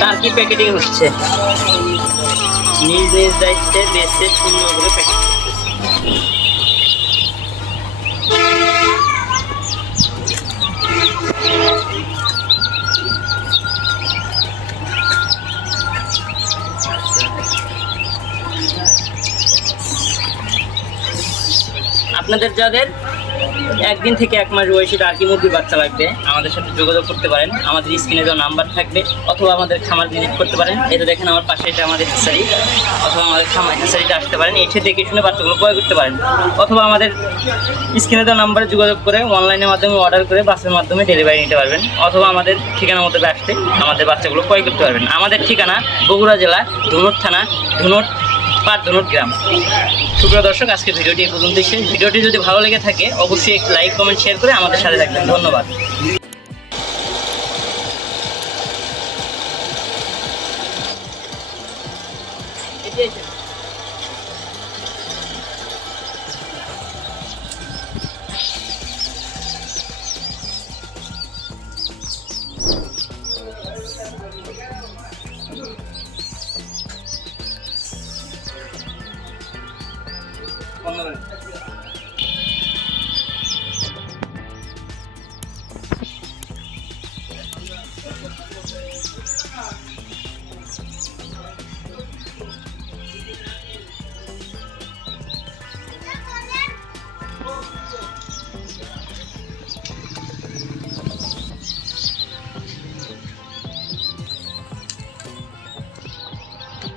Turkey packeting হচ্ছে, নিজ নিজ দায়িত্বে বেছে সুন্দর করে প্যাকেট করতেছে। আপনাদের যাদের একদিন থেকে 1 মাস বয়সী টার্কি মুরগির বাচ্চা লাগবে আমাদের সাথে যোগাযোগ করতে পারেন। আমাদের স্ক্রিনে দেওয়া নাম্বার থাকবে, অথবা আমাদের খামার ভিজিট করতে পারেন। এটা দেখেন আমার পাশে, এটা আমাদের হ্যাচারি, অথবা আমাদের খামার হ্যাচারিতে আসতে পারেন, এসে দেখে শুনে বাচ্চাগুলো ক্রয় করতে পারেন। অথবা আমাদের স্ক্রিনে দেওয়া নাম্বারে যোগাযোগ করে অনলাইনের মাধ্যমে অর্ডার করে বাসের মাধ্যমে ডেলিভারি নিতে পারবেন, অথবা আমাদের ঠিকানা মতো আসতে আমাদের বাচ্চাগুলো ক্রয় করতে পারবেন। আমাদের ঠিকানা বগুড়া জেলা ধুনট থানা, ধুনট গ্রাম। সুপ্রিয় দর্শক, আজকে ভিডিওটি এই পর্যন্তই শেষ। ভিডিওটি যদি ভালো লেগে থাকে অবশ্যই একটি লাইক, কমেন্ট, শেয়ার করে আমাদের সাথে থাকবেন। ধন্যবাদ। ধন্যবাদ।